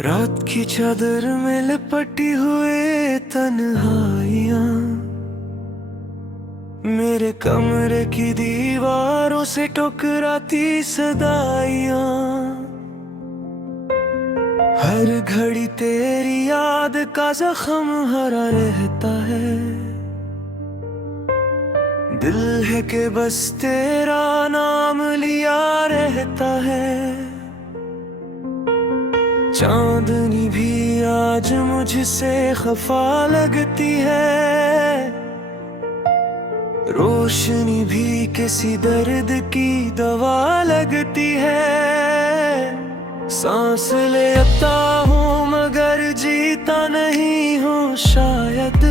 रात की चादर में लिपटी हुए तन्हाइयां, मेरे कमरे की दीवारों से टकराती सदाइयां। हर घड़ी तेरी याद का जख्म हरा रहता है। दिल है कि बस तेरा नाम लिया रहता है। चांदनी भी आज मुझसे खफा लगती है। रोशनी भी किसी दर्द की दवा लगती है। सांस लेता हूँ मगर जीता नहीं हूँ शायद।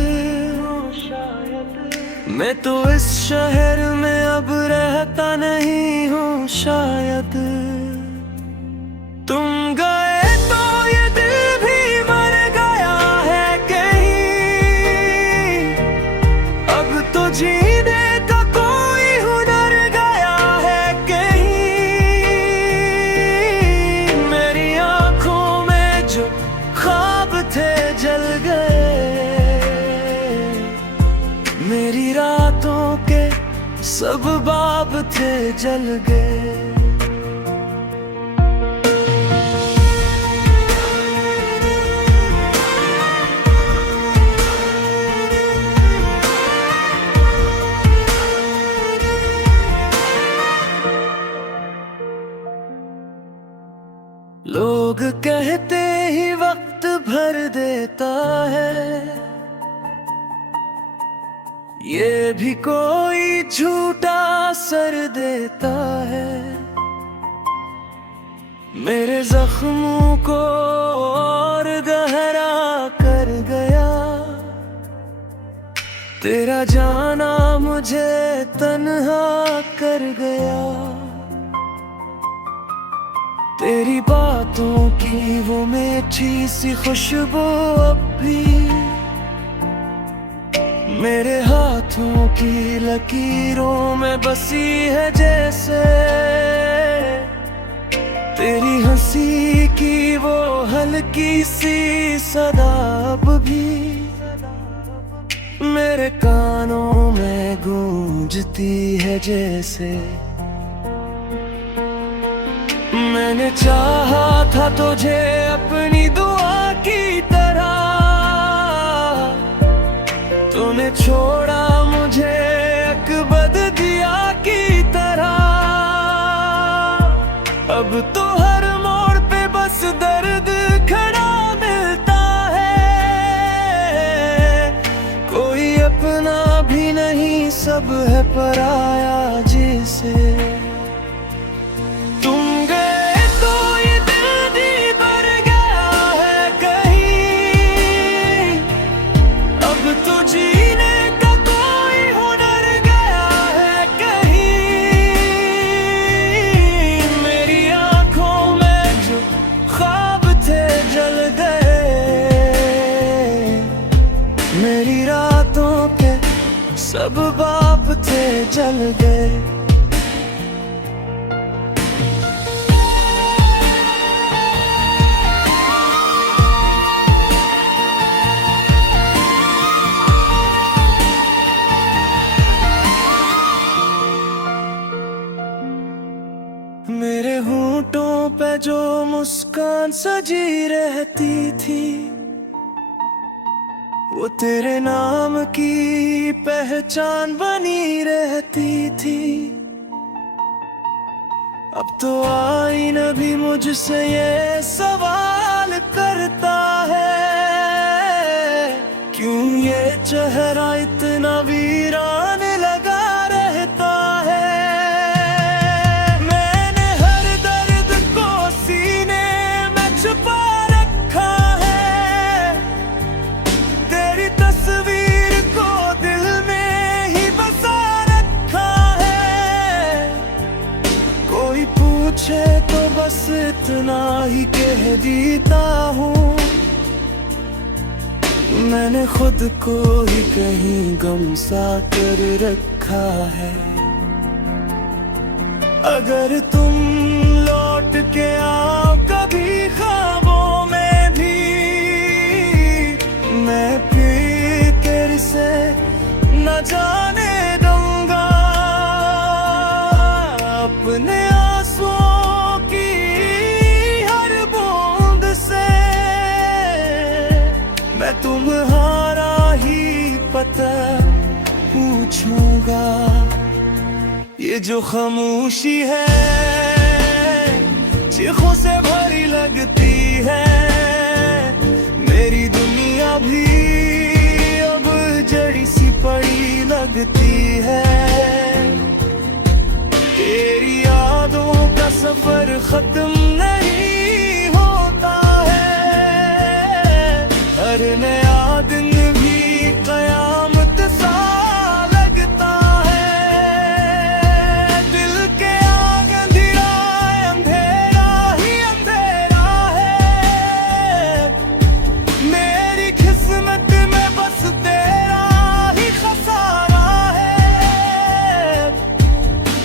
मैं तो इस शहर में अब रहता नहीं हूँ शायद। तुम गए तो ये दिल भी मर गया है कहीं। अब तो जीने का कोई हुनर गया है कहीं। मेरी आंखों में जो ख्वाब थे जल गए। मेरी रातों के सब बाब थे जल गए। लोग कहते ही वक्त भर देता है। ये भी कोई झूठा असर देता है। मेरे जख्मों को और गहरा कर गया। तेरा जाना मुझे तन्हा कर गया। तेरी बातों की वो मीठी सी खुशबू अब भी मेरे हाथों की लकीरों में बसी है जैसे। तेरी हंसी की वो हल्की सी सदा अब भी मेरे कानों में गूंजती है जैसे। मैंने चाहा था तुझे अपनी दुआ की तरह। तूने छोड़ा मुझे एक बददिया की तरह। अब तो हर मोड़ पे बस दर्द खड़ा मिलता है। कोई अपना भी नहीं सब है पराया जिसे। मेरी रातों के सब बाप थे जल गए। मेरे होंठों पे जो मुस्कान सजी रहती थी वो तेरे नाम की पहचान बनी रहती थी। अब तो आईना भी मुझसे ये सवाल करता है। क्यों ये चेहरा इतना वीरान लगा रहता है। मैंने हर दर्द को सीने में छुपा रखा है। तेरी तस्वीर को दिल में ही बसा रखा है। कोई पूछे तो बस इतना ही कह देता हूँ। मैंने खुद को ही कहीं गम सा कर रखा है। अगर तुम लौट के आओ कभी ख्वाबों में मैं तुम्हारा ही पता पूछूंगा। ये जो खामोशी है चीखों से भरी लगती है, मेरी दुनिया भी अब जड़ी सी पड़ी लगती है। तेरी यादों का सफर खत्म नहीं होता है, हर नया दिन भी कयामत सा लगता है। दिल के आगे अंधेरा ही अंधेरा है, मेरी किस्मत में बस तेरा ही खसारा है।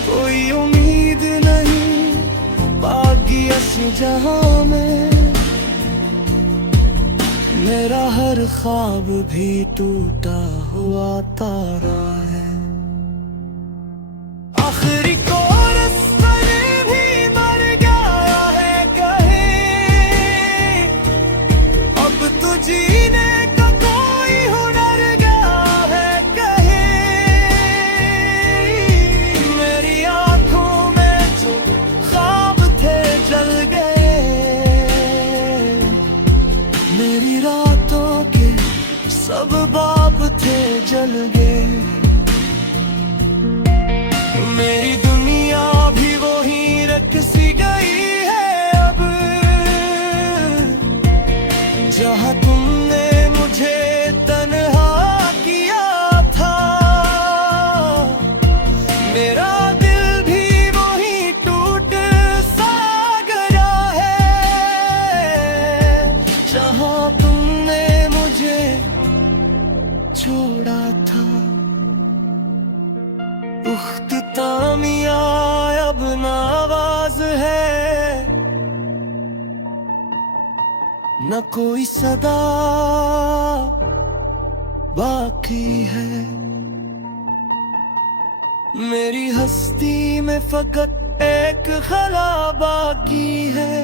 कोई उम्मीद नहीं बाकी इस जहां में, मेरा हर ख्वाब भी टूटा हुआ तारा है। आखिरी कोरस पर भी मर गया है कहीं, अब तो जीने का कोई हुनर गया है कहीं। मेरी आंखों में जो ख्वाब थे जल गए, मेरी रातों के सब बाप थे जल गए। मेरी दुनिया भी वहीं रख सी गई है अब, जहां तुमने मुझे तन्हा किया था। मेरा दिल भी वहीं टूट सा गया है, जहां तुमने मुझे छोड़ा था। उख्तितामिया अब नावाज है, न कोई सदा बाकी है। मेरी हस्ती में फकत एक खला बाकी है।